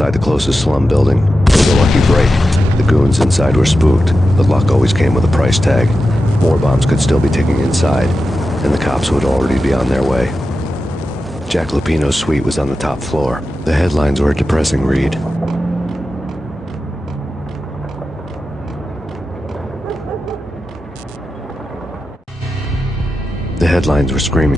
Inside the closest slum building. It was a lucky break. The goons inside were spooked, but luck always came with a price tag. More bombs could still be ticking inside, and the cops would already be on their way. Jack Lupino's suite was on the top floor. The headlines were a depressing read. The headlines were screaming.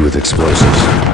With explosives.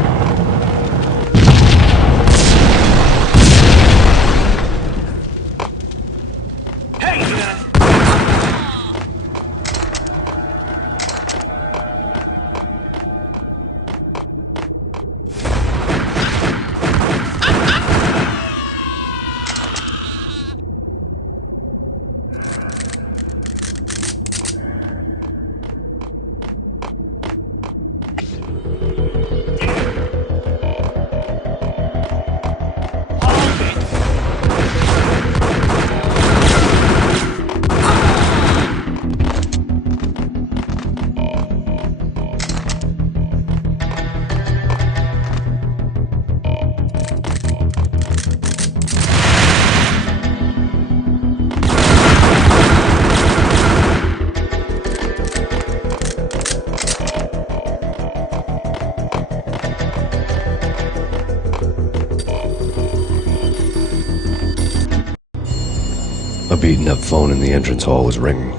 A beaten-up phone in the entrance hall was ringing.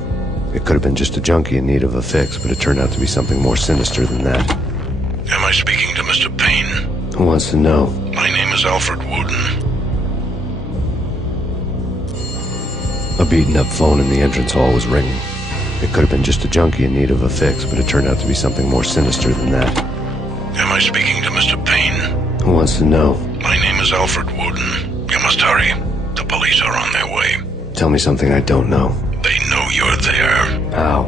It could have been just a junkie in need of a fix, but it turned out to be something more sinister than that. Am I speaking to Mr. Payne? Who wants to know? My name is Alfred Wooden. A beaten-up phone in the entrance hall was ringing. It could have been just a junkie in need of a fix, but it turned out to be something more sinister than that. Am I speaking to Mr. Payne? Who wants to know? My name is Alfred Wooden. You must hurry. The police are on their way. Tell me something I don't know. They know you're there. How?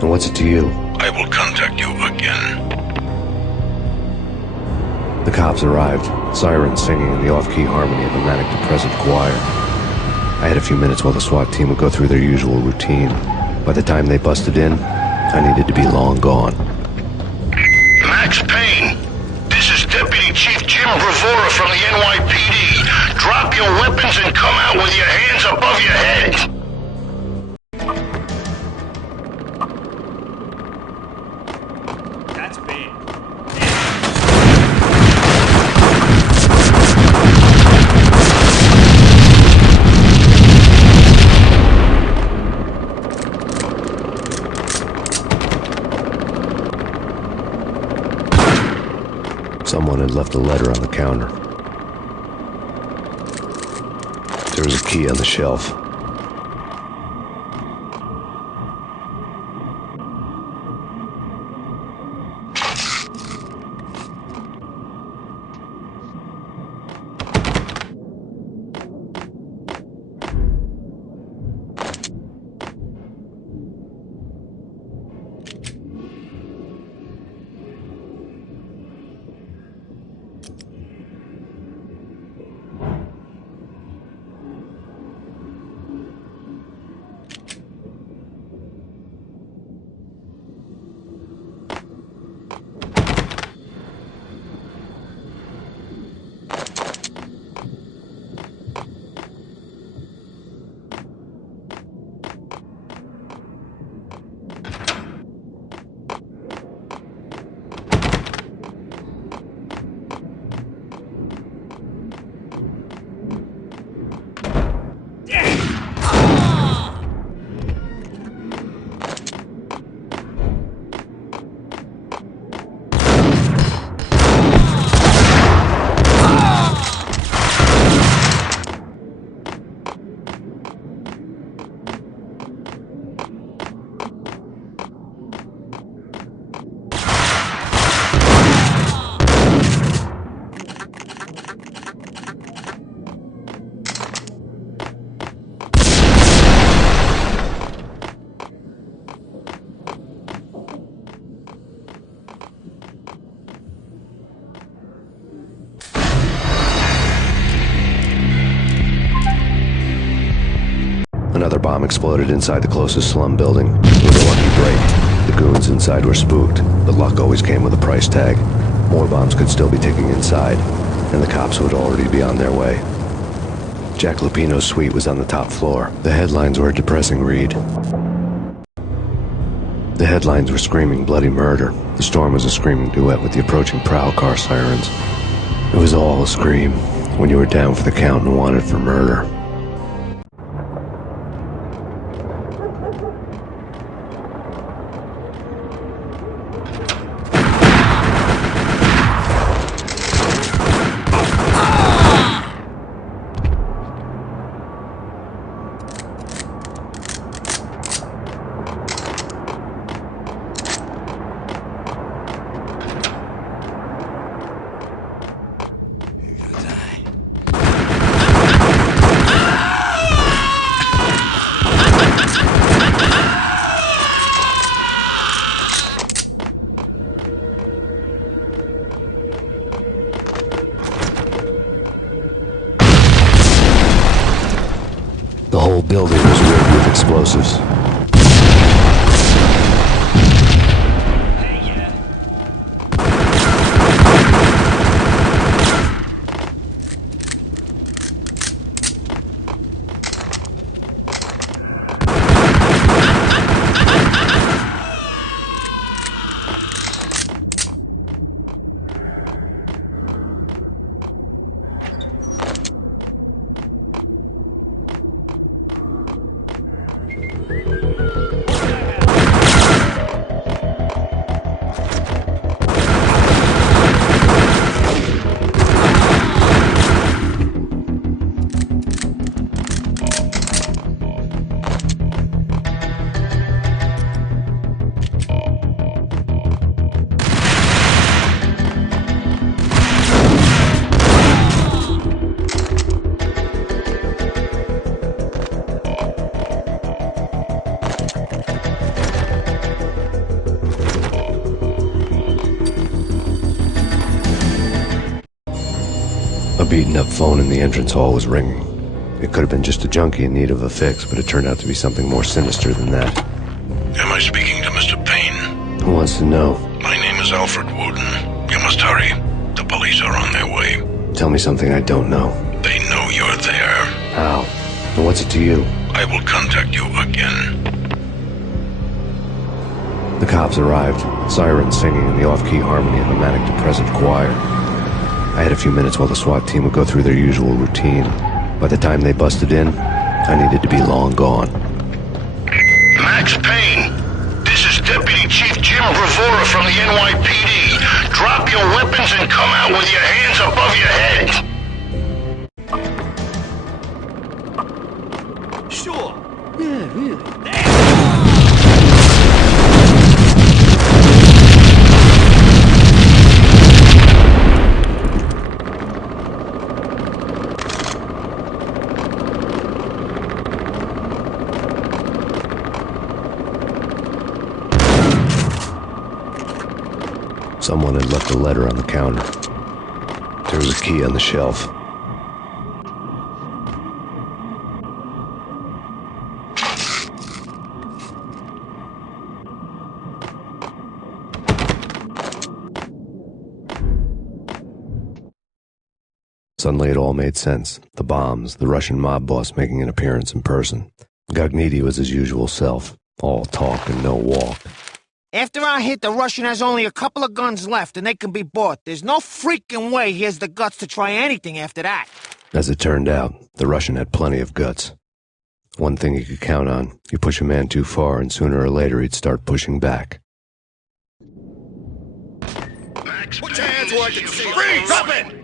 And what's it to you? I will contact you again. The cops arrived, sirens singing in the off-key harmony of a manic-depressive choir. I had a few minutes while the SWAT team would go through their usual routine. By the time they busted in, I needed to be long gone. Max Payne, this is Deputy Chief Jim Bravura from the NYPD. Drop your weapons and come out with your hands above your head. That's big. Someone had left a letter on the counter. There was a key on the shelf. exploded inside the closest slum building. It was a lucky break. The goons inside were spooked, but luck always came with a price tag. More bombs could still be ticking inside, and the cops would already be on their way. Jack Lupino's suite was on the top floor. The headlines were a depressing read. The headlines were screaming bloody murder. The storm was a screaming duet with the approaching prowl car sirens. It was all a scream when you were down for the count and wanted for murder. The whole building was rigged with explosives. A beaten-up phone in the entrance hall was ringing. It could have been just a junkie in need of a fix, but it turned out to be something more sinister than that. Am I speaking to Mr. Payne? Who wants to know? My name is Alfred Wooden. You must hurry. The police are on their way. Tell me something I don't know. They know you're there. How? And what's it to you? I will contact you again. The cops arrived, sirens singing in the off-key harmony of a manic-depressive choir. I had a few minutes while the SWAT team would go through their usual routine. By the time they busted in, I needed to be long gone. Max Payne, this is Deputy Chief Jim Bravura from the NYPD. Drop your weapons and come out with your hands above your head. Sure. Yeah, really. Someone had left a letter on the counter. There was a key on the shelf. Suddenly it all made sense. The bombs, the Russian mob boss making an appearance in person. Gognitti was his usual self, all talk and no walk. After I hit, the Russian has only a couple of guns left, and they can be bought. There's no freaking way he has the guts to try anything after that. As it turned out, the Russian had plenty of guts. One thing he could count on, you push a man too far, and sooner or later he'd start pushing back. Put your hands where I can see. Freeze! Drop it!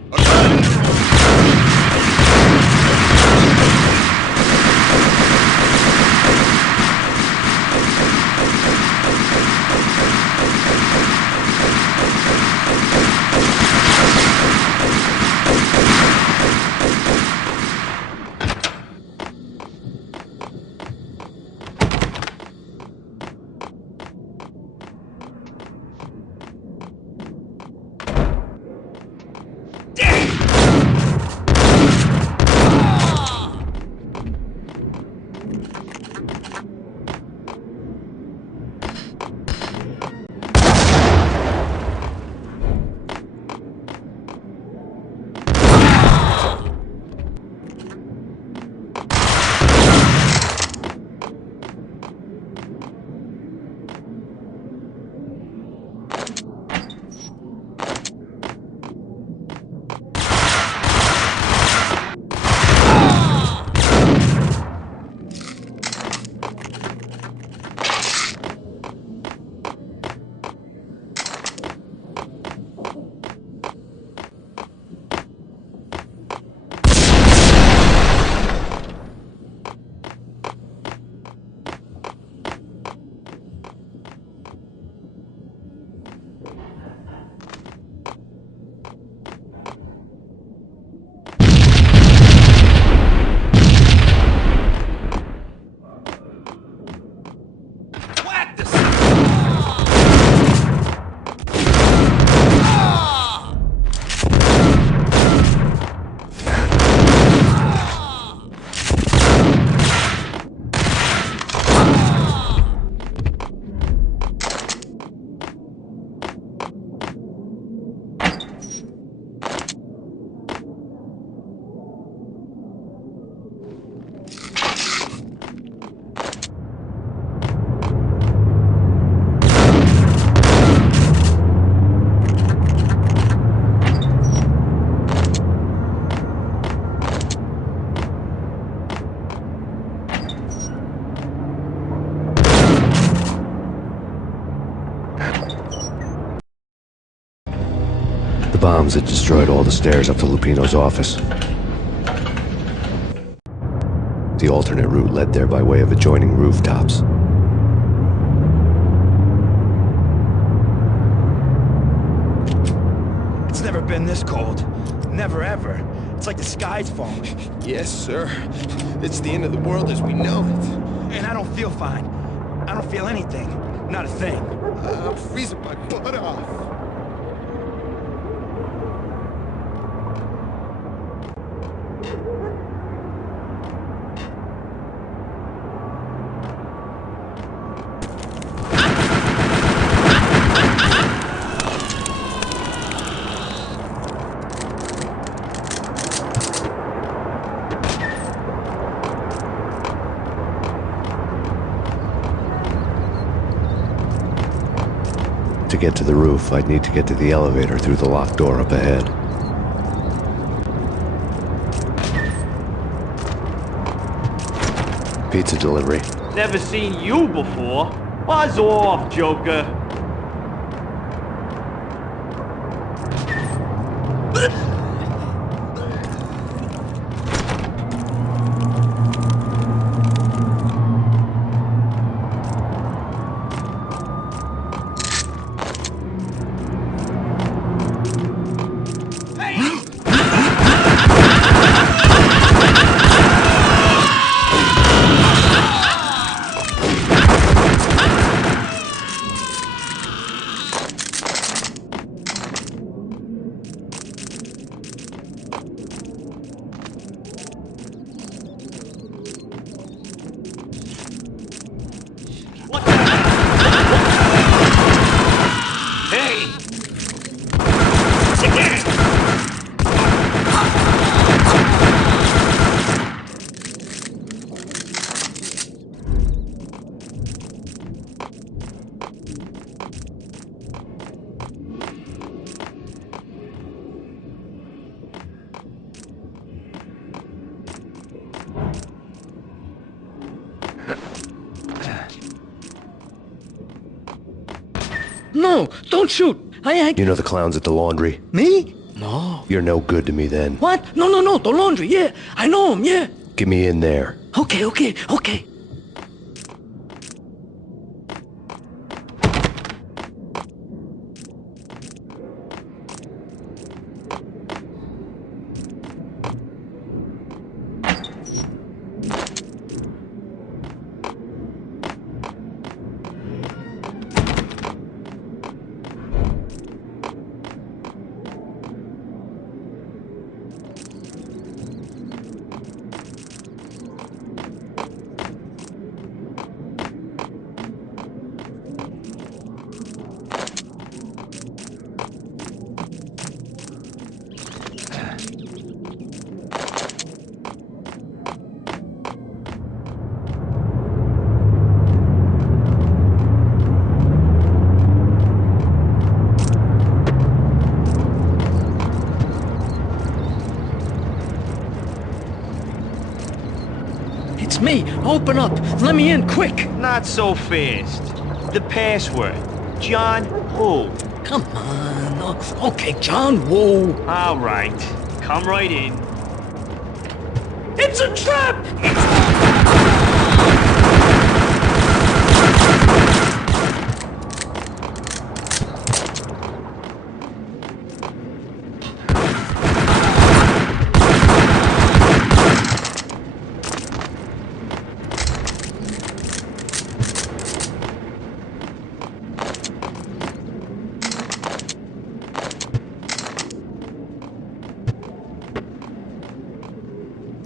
bombs had destroyed all the stairs up to Lupino's office. The alternate route led there by way of adjoining rooftops. It's never been this cold. Never ever. It's like the sky's falling. Yes, sir. It's the end of the world as we know it. And I don't feel fine. I don't feel anything. Not a thing. I'm freezing my butt off. To get to the roof, I'd need to get to the elevator through the locked door up ahead. Pizza delivery. Never seen you before. Buzz off, Joker. What the Hey! No, don't shoot. You know the clowns at the laundry? Me? No. You're no good to me then. What? No, the laundry, yeah. I know him, yeah. Get me in there. Okay. It's me. Open up. Let me in, quick. Not so fast. The password. John who? Come on. Okay, John Woo. All right. Come right in. It's a trap!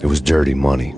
It was dirty money.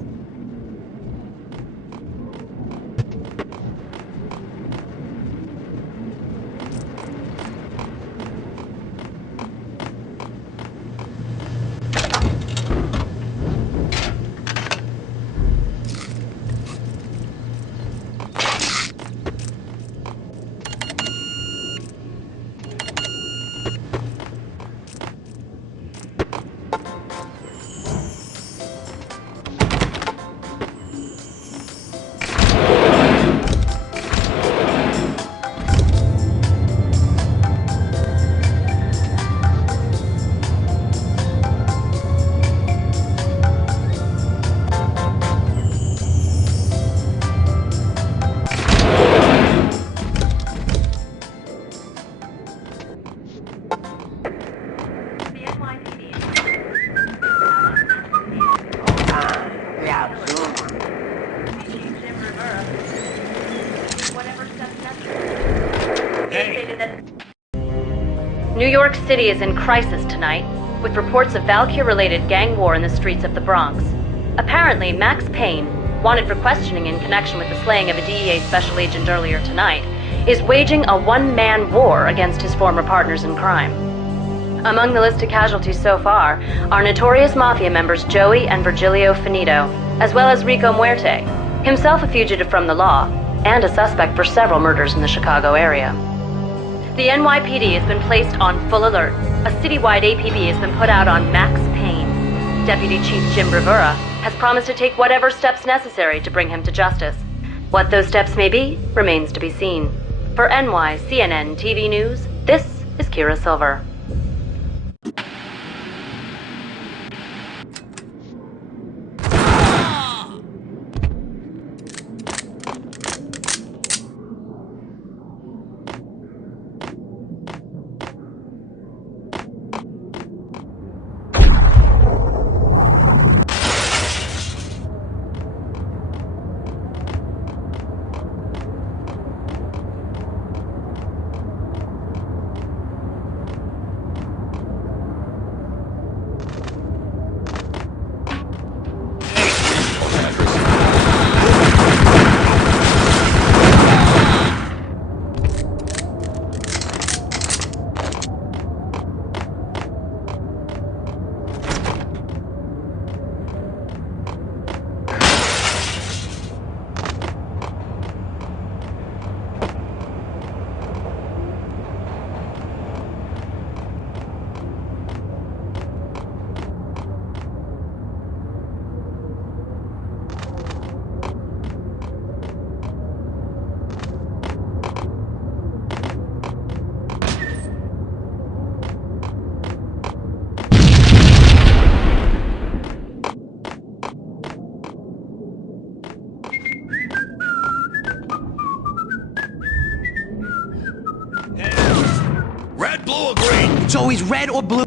stated that New York City is in crisis tonight, with reports of Valkyr-related gang war in the streets of the Bronx. Apparently, Max Payne, wanted for questioning in connection with the slaying of a DEA special agent earlier tonight, is waging a one-man war against his former partners in crime. Among the list of casualties so far are notorious mafia members Joey and Virgilio Finito, as well as Rico Muerte, himself a fugitive from the law, and a suspect for several murders in the Chicago area. The NYPD has been placed on full alert. A citywide APB has been put out on Max Payne. Deputy Chief Jim Rivera has promised to take whatever steps necessary to bring him to justice. What those steps may be remains to be seen. For NYCNN TV News, this is Kira Silver. Red, blue, or green? It's always red or blue.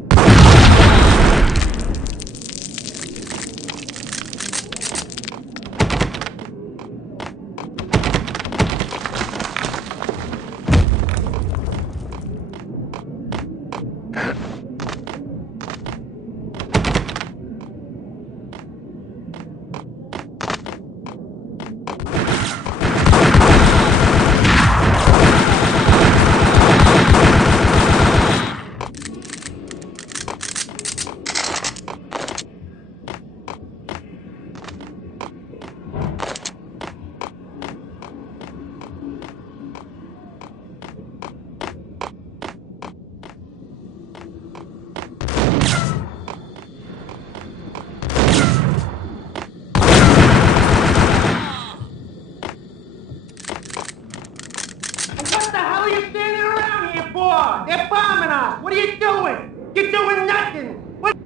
What the hell are you standing around here for? They're bombing us. What are you doing? You're doing nothing. What?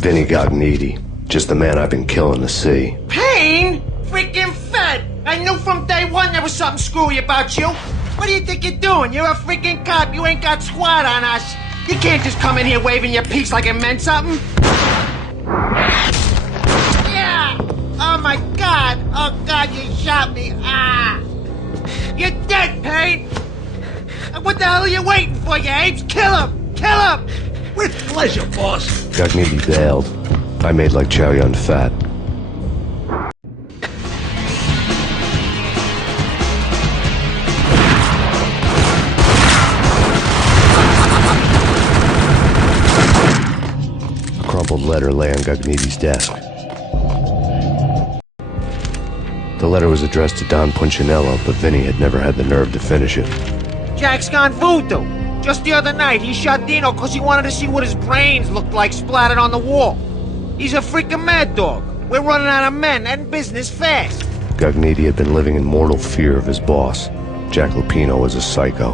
Vinny Gognitti, just the man I've been killing to see. Payne? Freaking fed. I knew from day one there was something screwy about you. What do you think you're doing? You're a freaking cop. You ain't got squat on us. You can't just come in here waving your piece like it meant something. Yeah. Oh my God. Oh God, you shot me. Ah. You're dead, Payne. What the hell are you waiting for, you apes? Kill him. Kill him. With pleasure, boss. Gognitti bailed. I made like Chow Yun Fat. A crumpled letter lay on Gognitti's desk. The letter was addressed to Don Punchinello, but Vinny had never had the nerve to finish it. Jack's gone voodoo. Just the other night, he shot Dino because he wanted to see what his brains looked like splattered on the wall. He's a freaking mad dog. We're running out of men and business fast. Gognitti had been living in mortal fear of his boss. Jack Lupino was a psycho.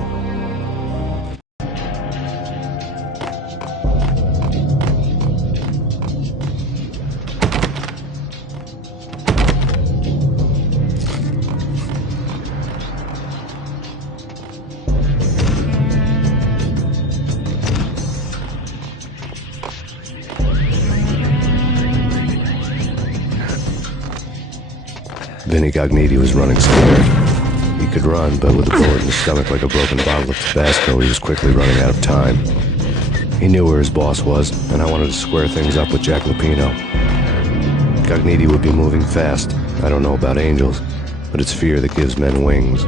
Vinny Gognitti was running scared. He could run, but with a bullet in his stomach like a broken bottle of Tabasco, he was quickly running out of time. He knew where his boss was, and I wanted to square things up with Jack Lupino. Cogniti would be moving fast. I don't know about angels, but it's fear that gives men wings.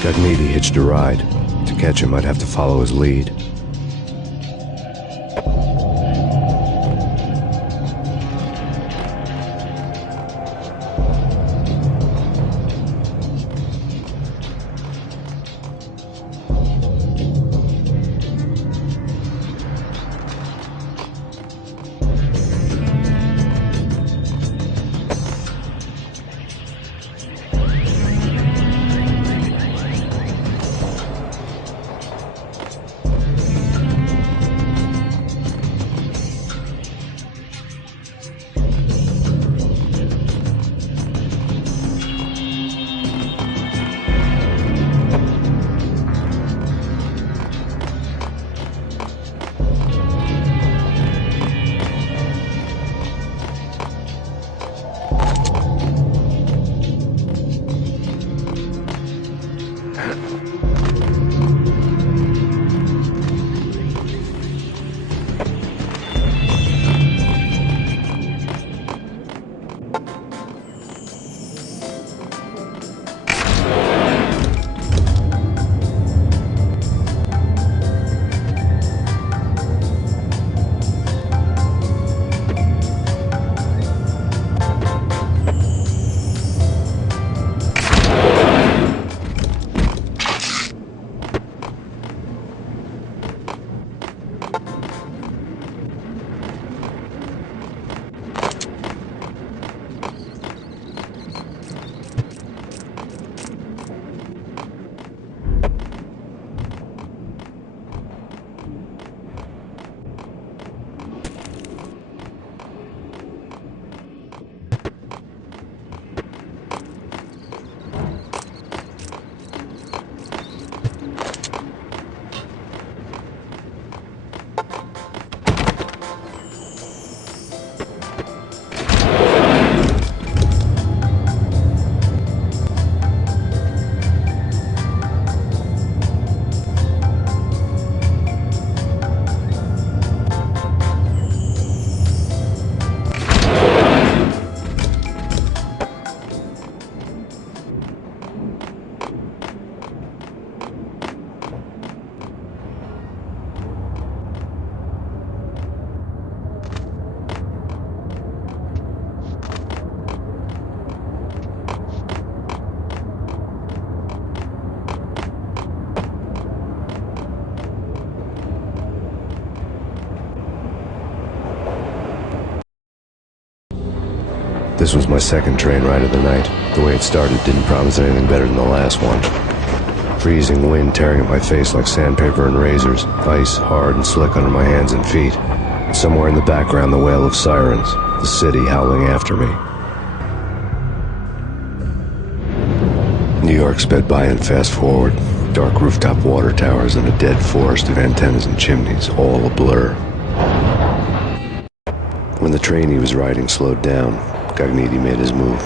Cogniti hitched a ride. To catch him, I'd have to follow his lead. This was my second train ride of the night. The way it started didn't promise anything better than the last one. Freezing wind tearing at my face like sandpaper and razors, ice hard and slick under my hands and feet. Somewhere in the background, the wail of sirens, the city howling after me. New York sped by and fast forward. Dark rooftop water towers and a dead forest of antennas and chimneys, all a blur. When the train he was riding slowed down, Cogniti made his move.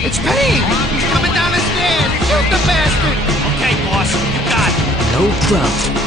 It's Payne! He's coming down the stairs! Shoot the bastard! Okay, boss, you got it. No problem.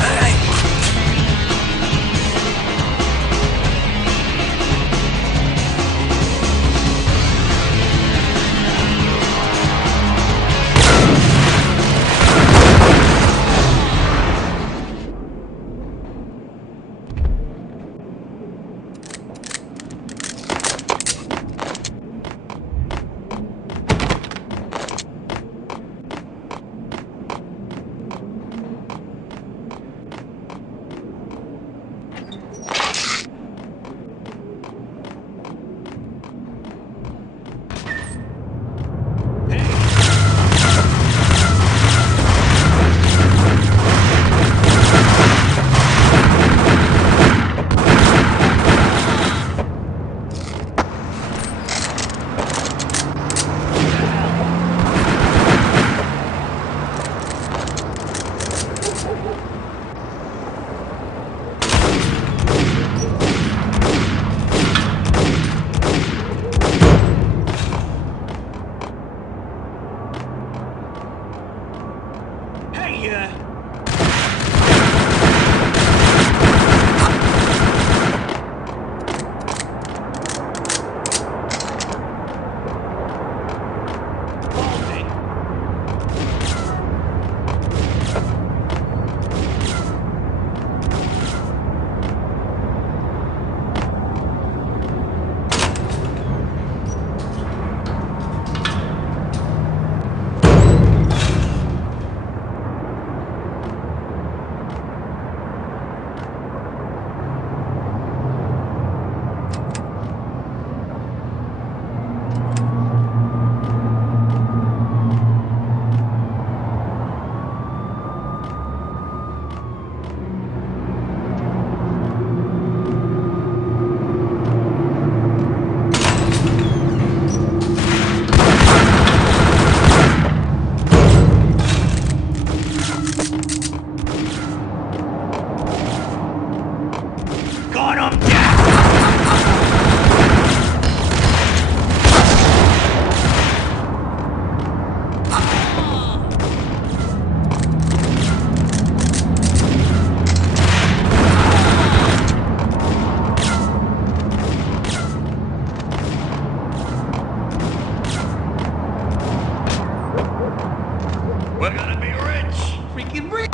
Freaking rich!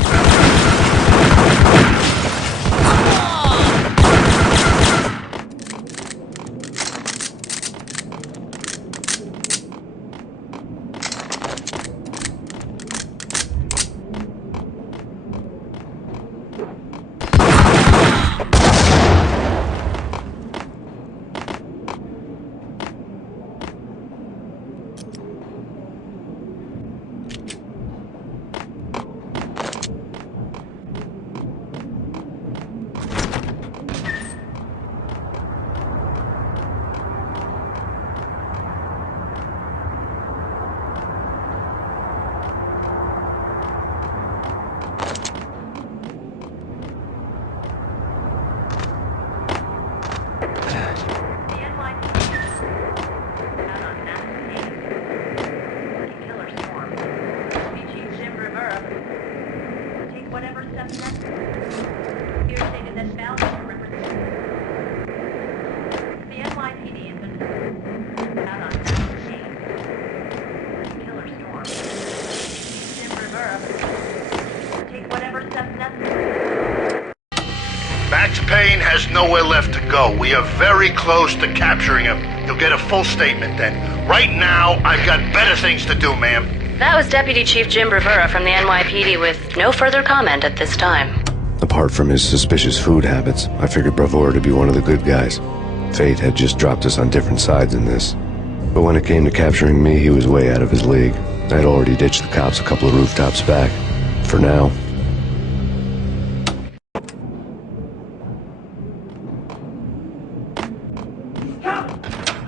has nowhere left to go. We are very close to capturing him. You'll get a full statement then. Right now, I've got better things to do, ma'am. That was Deputy Chief Jim Rivera from the NYPD with no further comment at this time. Apart from his suspicious food habits, I figured Bravura to be one of the good guys. Fate had just dropped us on different sides in this. But when it came to capturing me, he was way out of his league. I had already ditched the cops a couple of rooftops back. For now.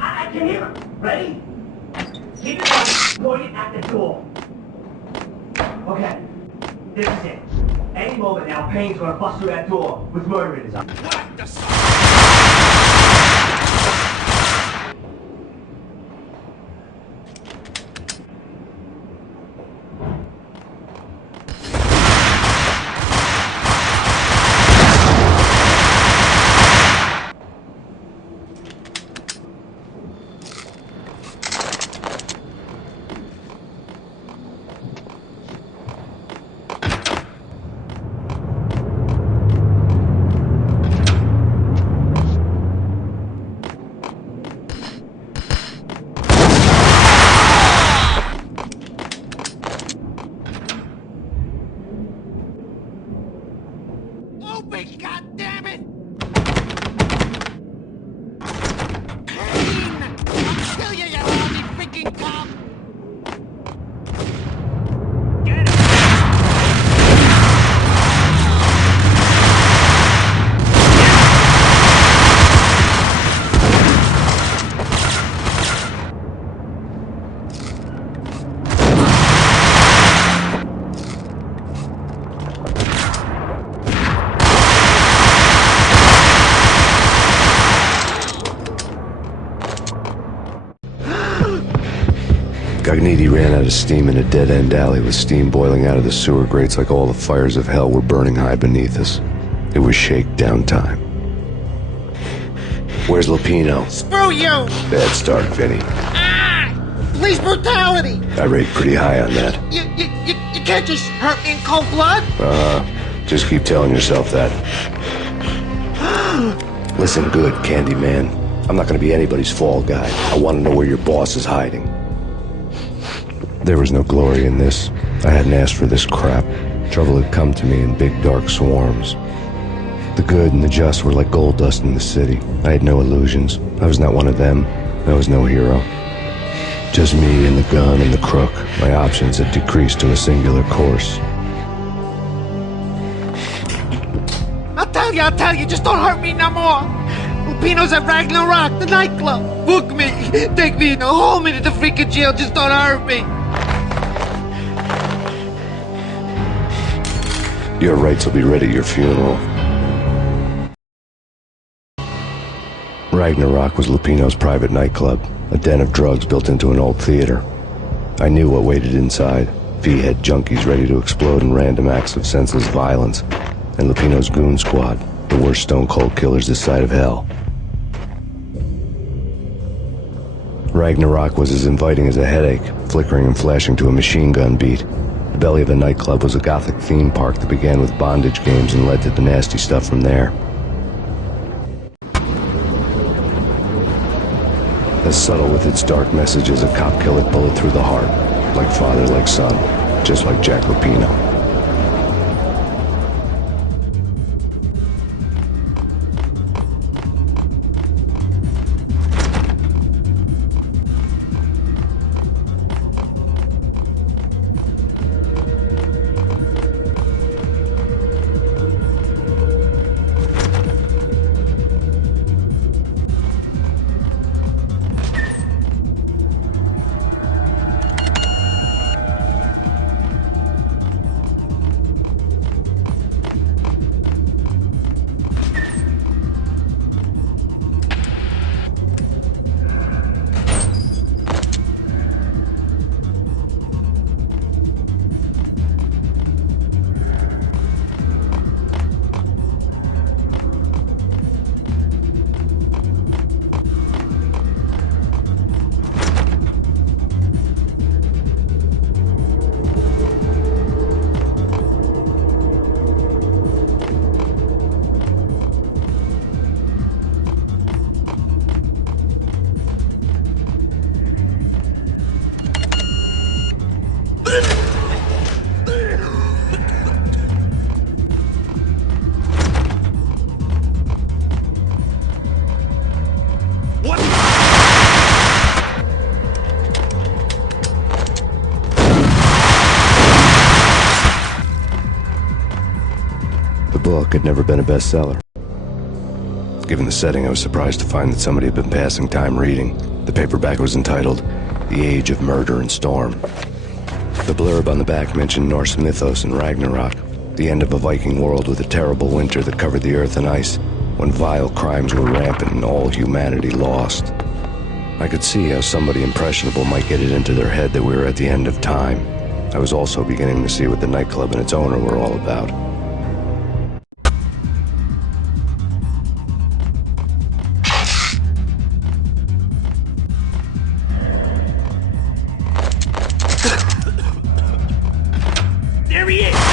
I can hear him. Ready? Keep it up. Point it at the door. Okay. This is it. Any moment now, Payne's gonna bust through that door with murder in his eyes. What the Open, goddammit! Payne! I'll kill you, you lousy freaking cop! Gagniti ran out of steam in a dead-end alley with steam boiling out of the sewer grates like all the fires of hell were burning high beneath us. It was shakedown time. Where's Lupino? Screw you! Bad start, Vinny. Ah! Police brutality! I rate pretty high on that. You can't just hurt me in cold blood! Just keep telling yourself that. Listen good, Candyman. I'm not gonna be anybody's fall guy. I want to know where your boss is hiding. There was no glory in this. I hadn't asked for this crap. Trouble had come to me in big dark swarms. The good and the just were like gold dust in the city. I had no illusions. I was not one of them. I was no hero. Just me and the gun and the crook. My options had decreased to a singular course. I'll tell you, just don't hurt me no more! Lupino's at Ragnarok, the nightclub! Book me! Take me in, hold me to the freaking jail, just don't hurt me! Your rights will be ready at your funeral. Ragnarok was Lupino's private nightclub, a den of drugs built into an old theater. I knew what waited inside. V-head junkies ready to explode in random acts of senseless violence. And Lupino's goon squad, the worst stone-cold killers this side of hell. Ragnarok was as inviting as a headache, flickering and flashing to a machine gun beat. The belly of the nightclub was a gothic theme park that began with bondage games and led to the nasty stuff from there. As subtle with its dark message as a cop killer bullet through the heart, like father, like son, just like Jack Lupino. book had never been a bestseller. Given the setting, I was surprised to find that somebody had been passing time reading. The paperback was entitled The Age of Murder and Storm. The blurb on the back mentioned Norse mythos and Ragnarok, the end of a Viking world with a terrible winter that covered the earth in ice, when vile crimes were rampant and all humanity lost. I could see how somebody impressionable might get it into their head that we were at the end of time. I was also beginning to see what the nightclub and its owner were all about. There he is!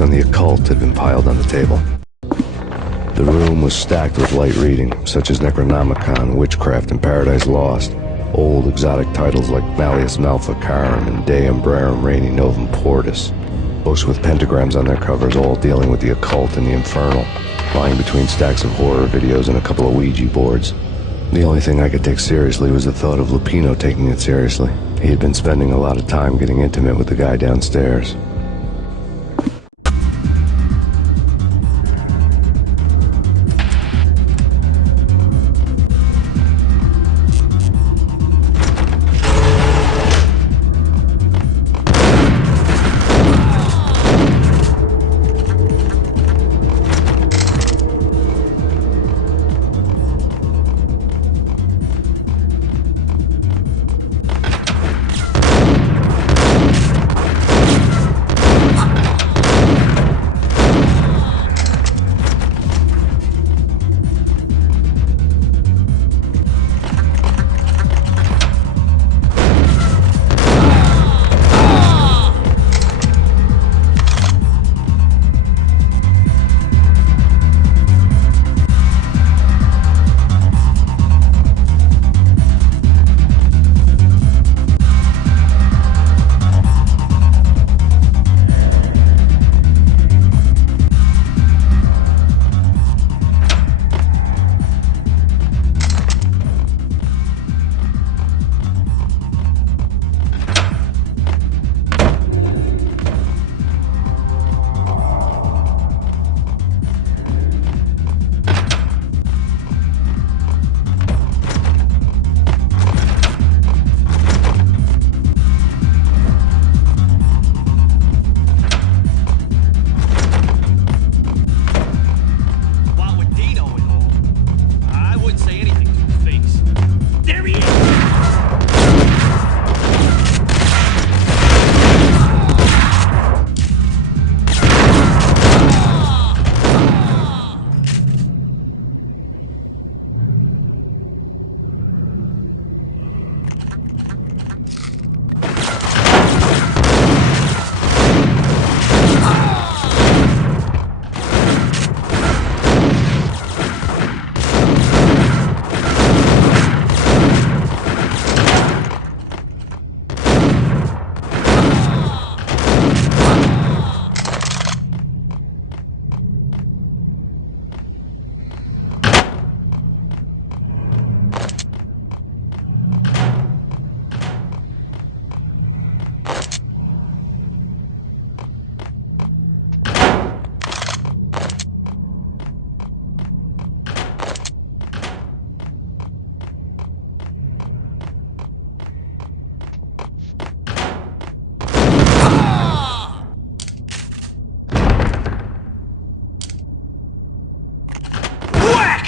On the occult had been piled on the table. The room was stacked with light reading, such as Necronomicon, Witchcraft, and Paradise Lost. Old exotic titles like Malleus Maleficarum and De Umbrarum Reini Novum Portus. Books with pentagrams on their covers, all dealing with the occult and the infernal, lying between stacks of horror videos and a couple of Ouija boards. The only thing I could take seriously was the thought of Lupino taking it seriously. He had been spending a lot of time getting intimate with the guy downstairs.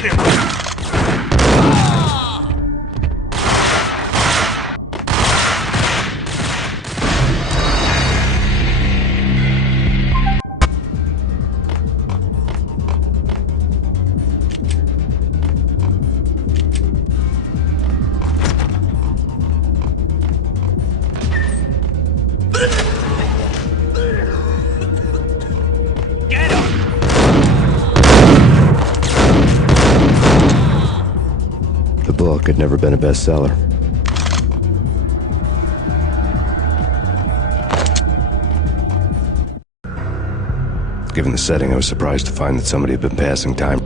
The book had never been a bestseller. Given the setting, I was surprised to find that somebody had been passing time.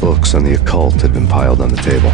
Books on the occult had been piled on the table.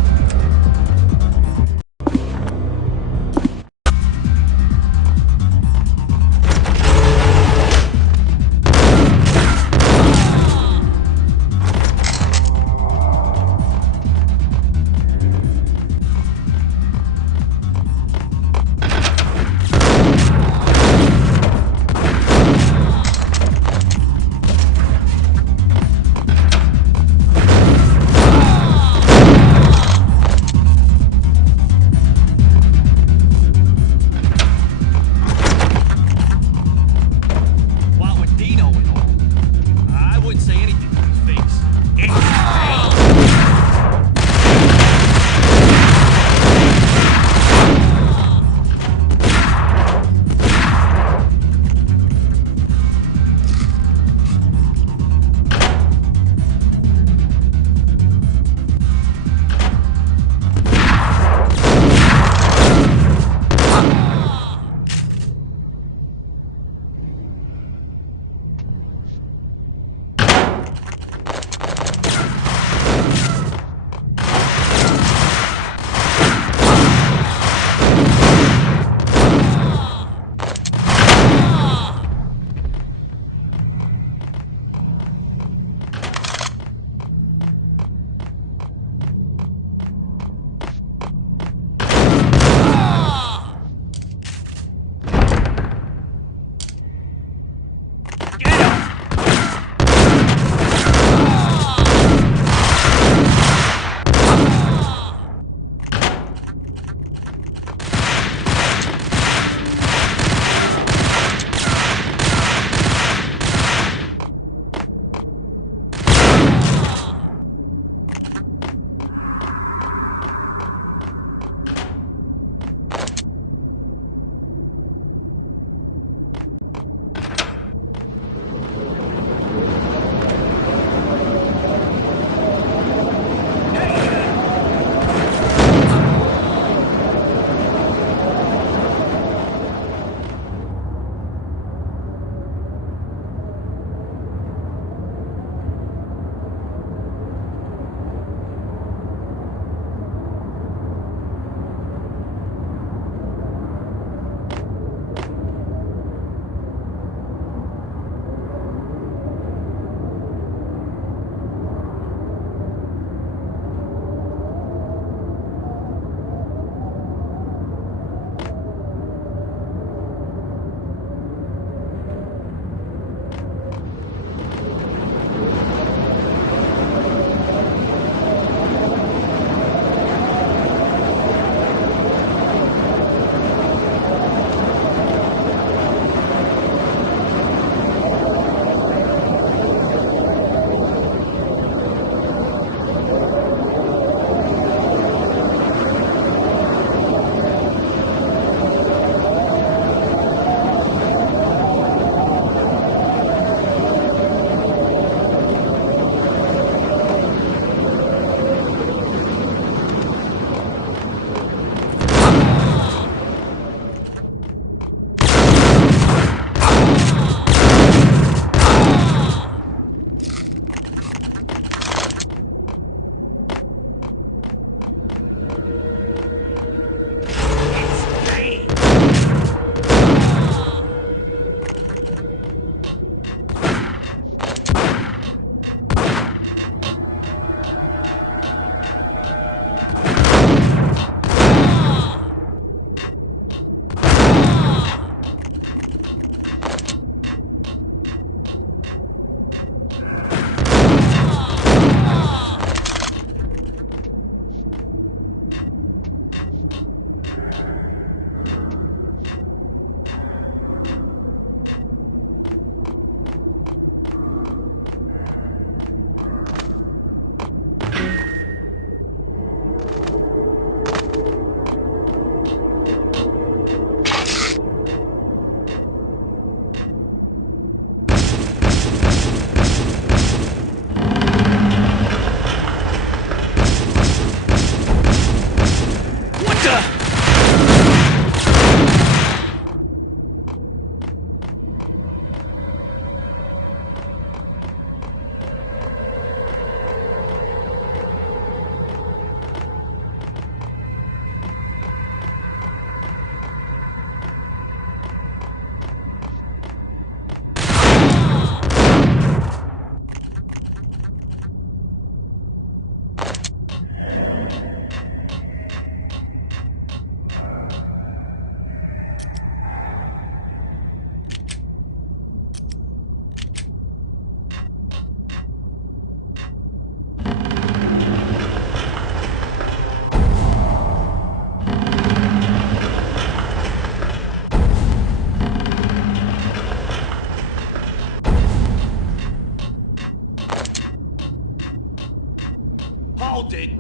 Hold it!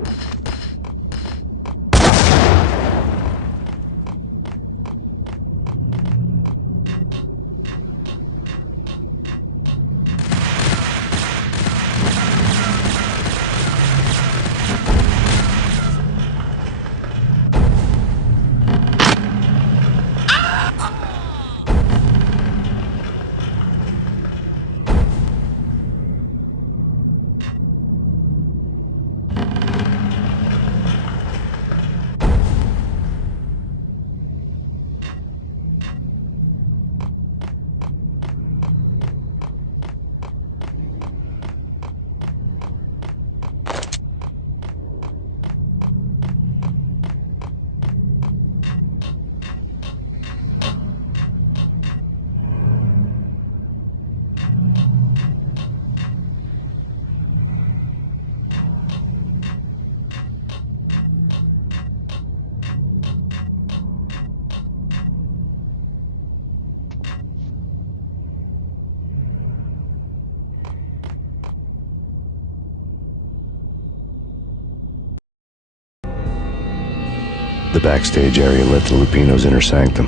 The backstage area led to Lupino's inner sanctum.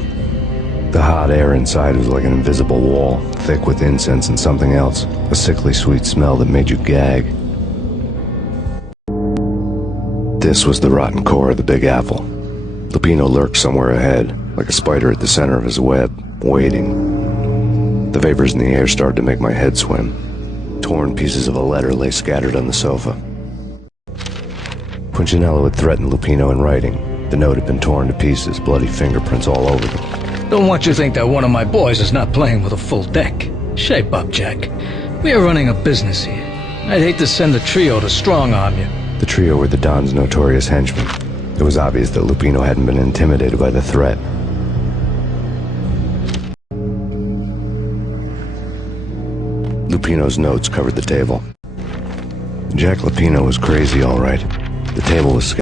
The hot air inside was like an invisible wall, thick with incense and something else, a sickly sweet smell that made you gag. This was the rotten core of the Big Apple. Lupino lurked somewhere ahead, like a spider at the center of his web, waiting. The vapors in the air started to make my head swim. Torn pieces of a letter lay scattered on the sofa. Punchinello had threatened Lupino in writing. The note had been torn to pieces, bloody fingerprints all over them. Don't want you to think that one of my boys is not playing with a full deck. Shape up, Jack. We are running a business here. I'd hate to send the trio to strong-arm you. The trio were the Don's notorious henchmen. It was obvious that Lupino hadn't been intimidated by the threat. Lupino's notes covered the table. Jack Lupino was crazy, all right. The table was scattered.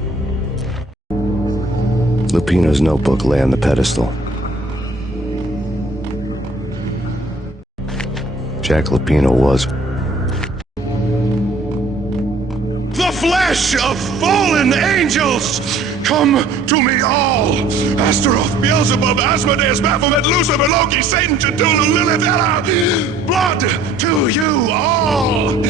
Lupino's notebook lay on the pedestal. Jack Lupino was... The flesh of fallen angels! Come to me all! Astaroth, Beelzebub, Asmodeus, Baphomet, Lucifer, Loki, Satan, Cthulhu, Lilith, Ella! Blood to you all!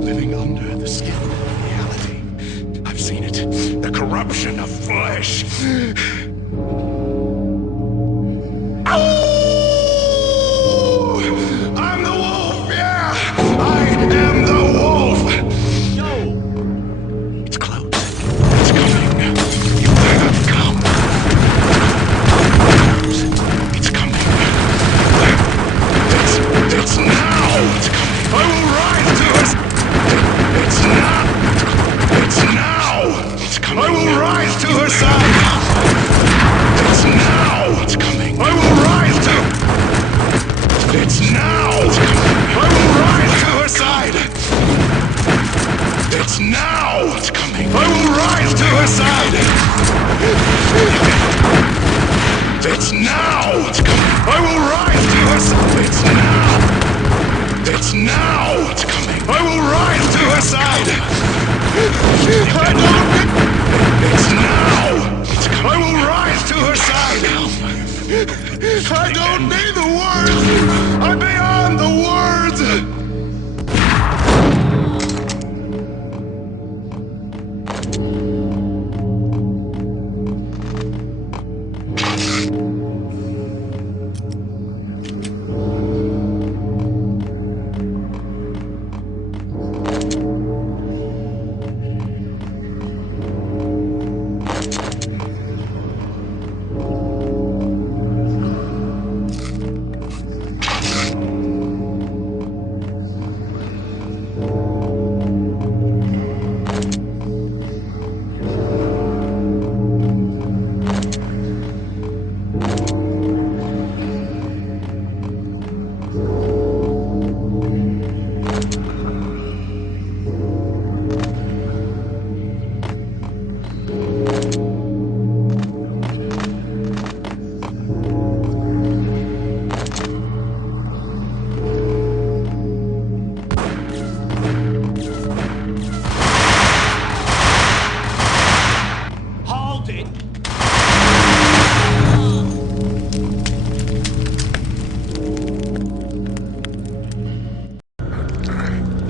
Living under the skin of reality. I've seen it. The corruption of flesh. Oh! I'm the wolf, yeah! I am the wolf! No! It's close. It's coming. You better come. It's coming. It's now! It's coming. I will rise to it! It's now! It's now! It's coming. I will rise to her side! It's now! It's coming. I will rise to... It's now! It's coming. I will rise to her side! It's now! It's coming. I will rise to her side! It's now! It's coming. I will rise to her side! It's now! It's now! It's coming. I will rise to her side! I don't... It's now! It's coming. I will rise to her side! I don't need the words! I'm beyond the words!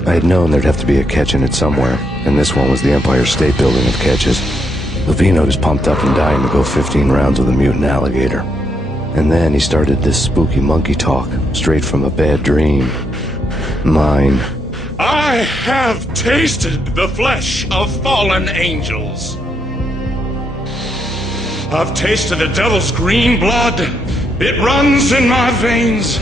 I had known there'd have to be a catch in it somewhere, and this one was the Empire State Building of catches. Lupino was pumped up and dying to go 15 rounds with a mutant alligator. And then he started this spooky monkey talk, straight from a bad dream. Mine. I have tasted the flesh of fallen angels. I've tasted the devil's green blood. It runs in my veins.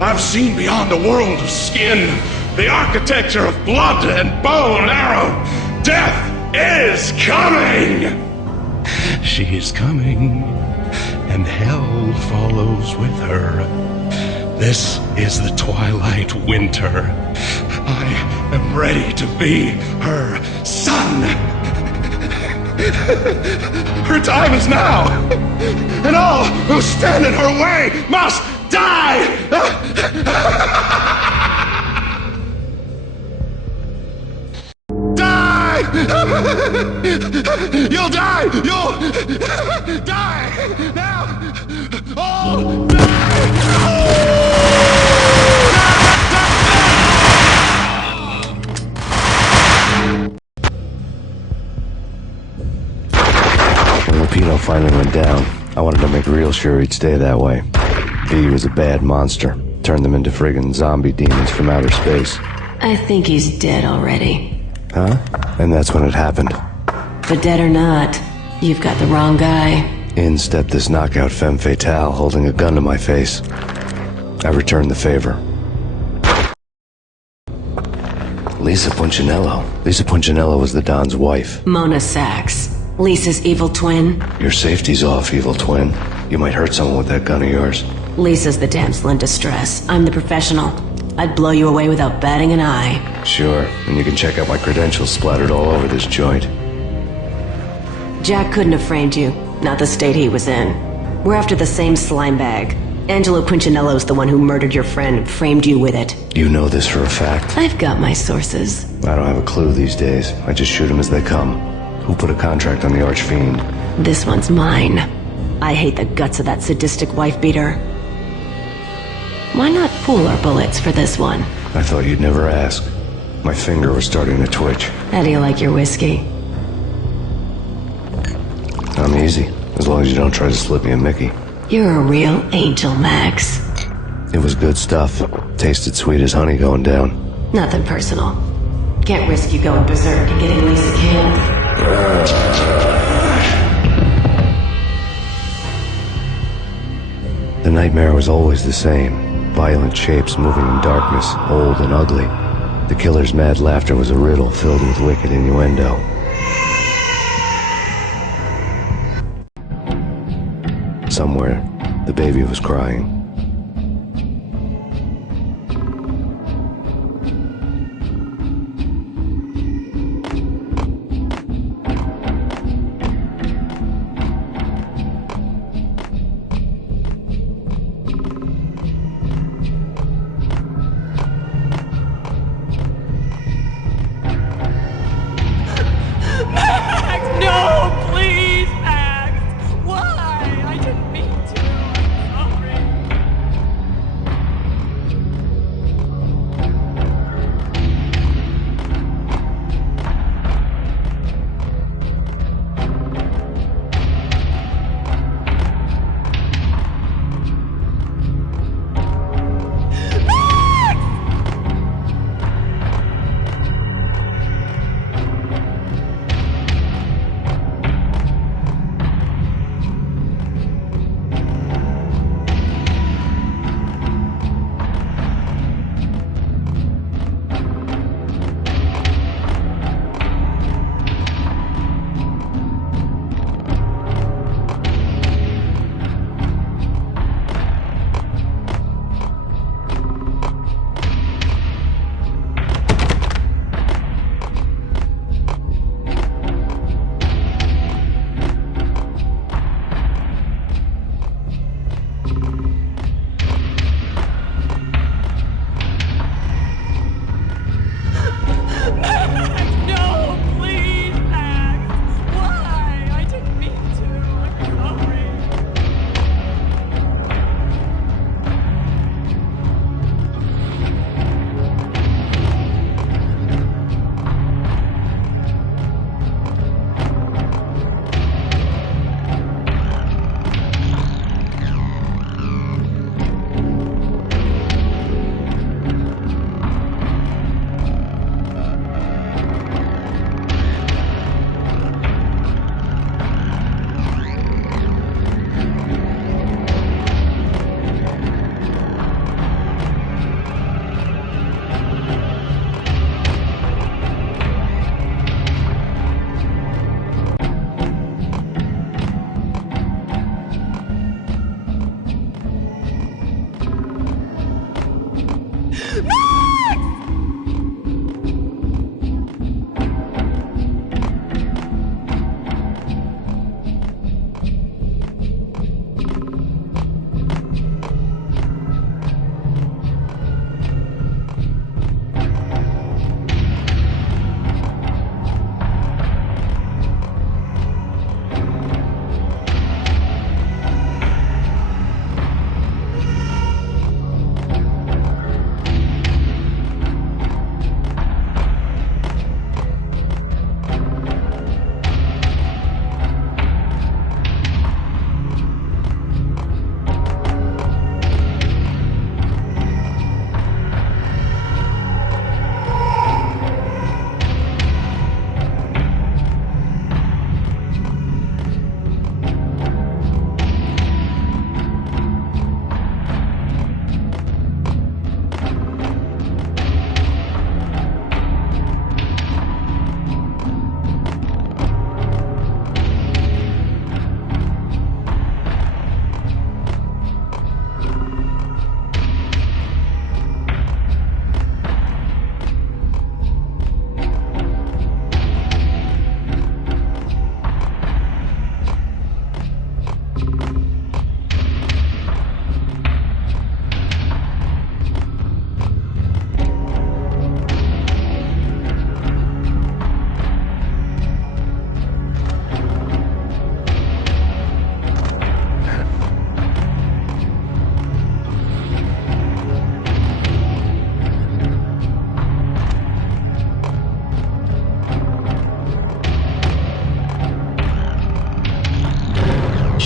I've seen beyond the world of skin, the architecture of blood and bow and arrow. Death is coming! She is coming, and hell follows with her. This is the twilight winter. I am ready to be her son. Her time is now, and all who stand in her way must die! Die! You'll die! You'll die! Now! All When Lupino finally went down, I wanted to make real sure he'd stay that way. V was a bad monster. Turned them into friggin' zombie demons from outer space. I think he's dead already. Huh? And that's when it happened. But dead or not, you've got the wrong guy. In stepped this knockout femme fatale, holding a gun to my face. I returned the favor. Lisa Punchinello. Lisa Punchinello was the Don's wife. Mona Sachs. Lisa's evil twin. Your safety's off, evil twin. You might hurt someone with that gun of yours. Lisa's the damsel in distress. I'm the professional. I'd blow you away without batting an eye. Sure, and you can check out my credentials splattered all over this joint. Jack couldn't have framed you. Not the state he was in. We're after the same slime bag. Angelo Punchinello's the one who murdered your friend and framed you with it. You know this for a fact? I've got my sources. I don't have a clue these days. I just shoot them as they come. Who put a contract on the Archfiend? This one's mine. I hate the guts of that sadistic wife-beater. Why not pool our bullets for this one? I thought you'd never ask. My finger was starting to twitch. How do you like your whiskey? I'm easy, as long as you don't try to slip me a Mickey. You're a real angel, Max. It was good stuff. Tasted sweet as honey going down. Nothing personal. Can't risk you going berserk and getting Lisa killed. The nightmare was always the same. Violent shapes moving in darkness, old and ugly. The killer's mad laughter was a riddle filled with wicked innuendo. Somewhere, the baby was crying. No, please, Max! Why? I didn't mean to. I'm sorry.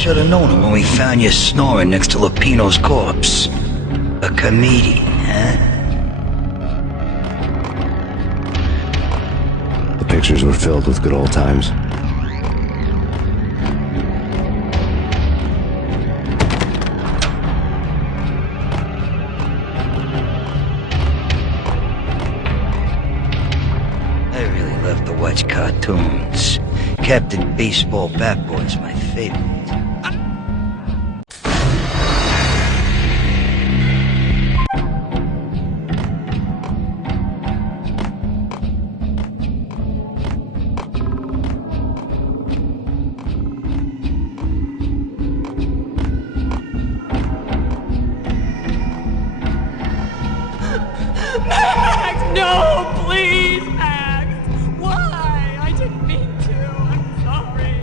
Should've known it when we found you snoring next to Lupino's corpse. A comedian, huh? The pictures were filled with good old times. I really love to watch cartoons. Captain Baseball Bat Boy's my favorite. No, please, Max! Why? I didn't mean to. I'm sorry.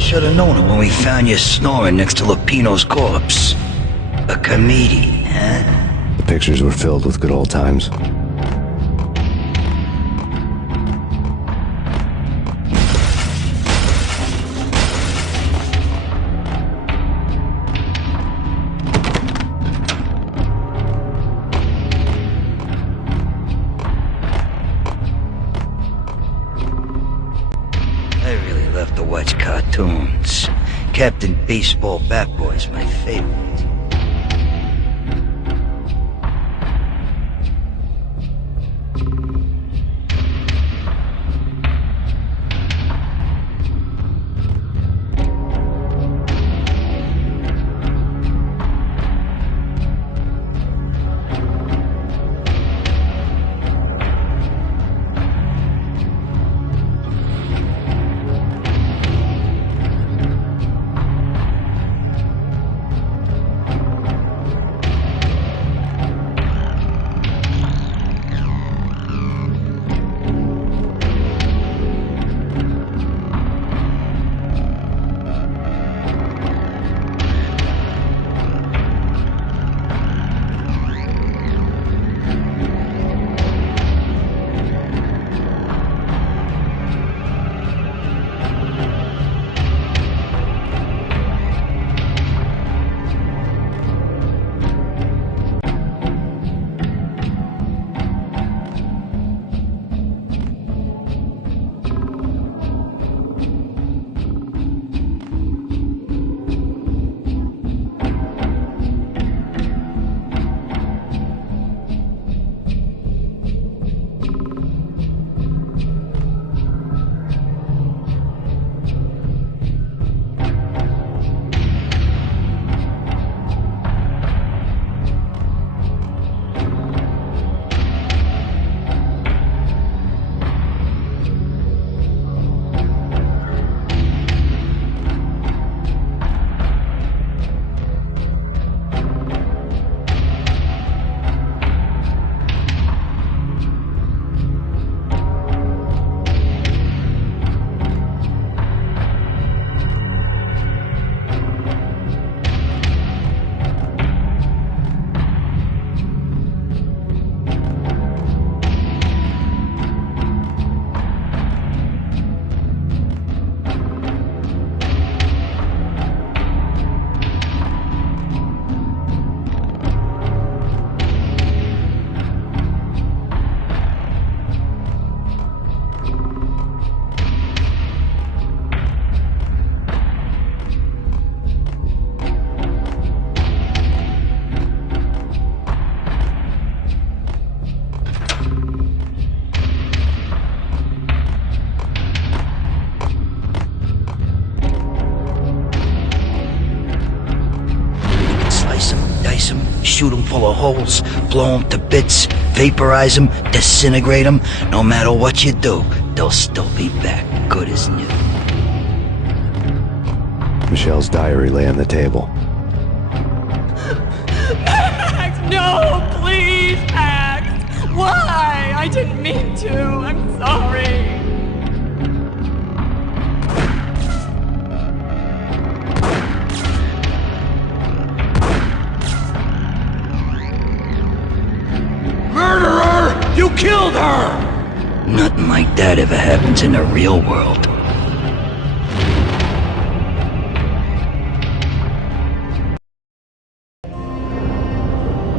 Should've known it when we found you snoring next to Lupino's corpse. A comedian, huh? The pictures were filled with good old times. I really love to watch cartoons. Captain Baseball Bat Boy's my favorite. full of holes, blow them to bits, vaporize them, disintegrate them. No matter what you do, they'll still be back, good as new. Michelle's diary lay on the table. Max, no, please, Max. Why? I didn't mean to. I'm sorry. Murderer! You killed her! Nothing like that ever happens in the real world.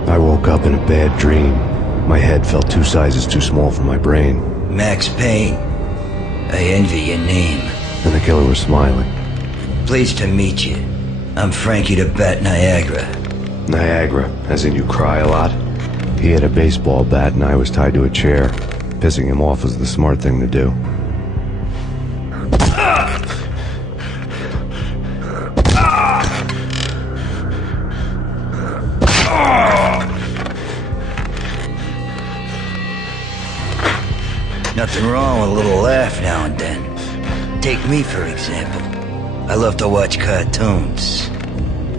I woke up in a bad dream. My head felt 2 sizes too small for my brain. Max Payne. I envy your name. And the killer was smiling. Pleased to meet you. I'm Frankie the Bat Niagara. Niagara, as in you cry a lot? He had a baseball bat and I was tied to a chair. Pissing him off was the smart thing to do. Nothing wrong with a little laugh now and then. Take me, for example. I love to watch cartoons.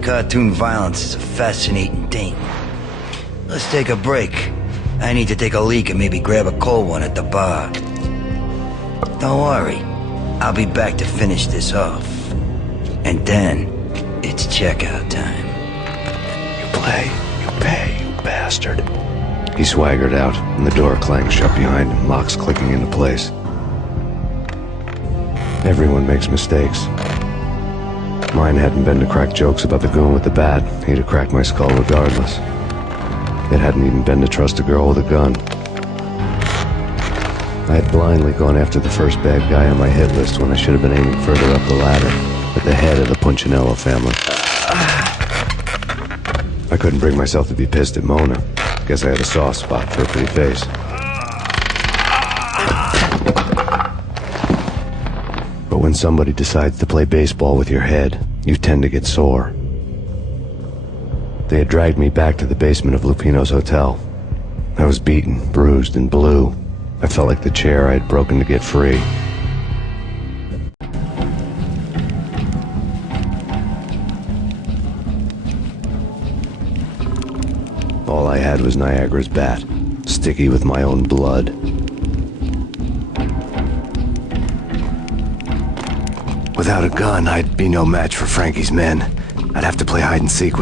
Cartoon violence is a fascinating thing. Let's take a break. I need to take a leak and maybe grab a cold one at the bar. Don't worry. I'll be back to finish this off. And then, it's checkout time. You play, you pay, you bastard. He swaggered out, and the door clanged shut behind him, locks clicking into place. Everyone makes mistakes. Mine hadn't been to crack jokes about the goon with the bat. He'd have cracked my skull regardless. It hadn't even been to trust a girl with a gun. I had blindly gone after the first bad guy on my hit list when I should have been aiming further up the ladder, at the head of the Punchinello family. I couldn't bring myself to be pissed at Mona. Guess I had a soft spot for a pretty face. But when somebody decides to play baseball with your head, you tend to get sore. They had dragged me back to the basement of Lupino's hotel. I was beaten, bruised, and blue. I felt like the chair I had broken to get free. All I had was Niagara's bat, sticky with my own blood. Without a gun, I'd be no match for Frankie's men. I'd have to play hide and seek with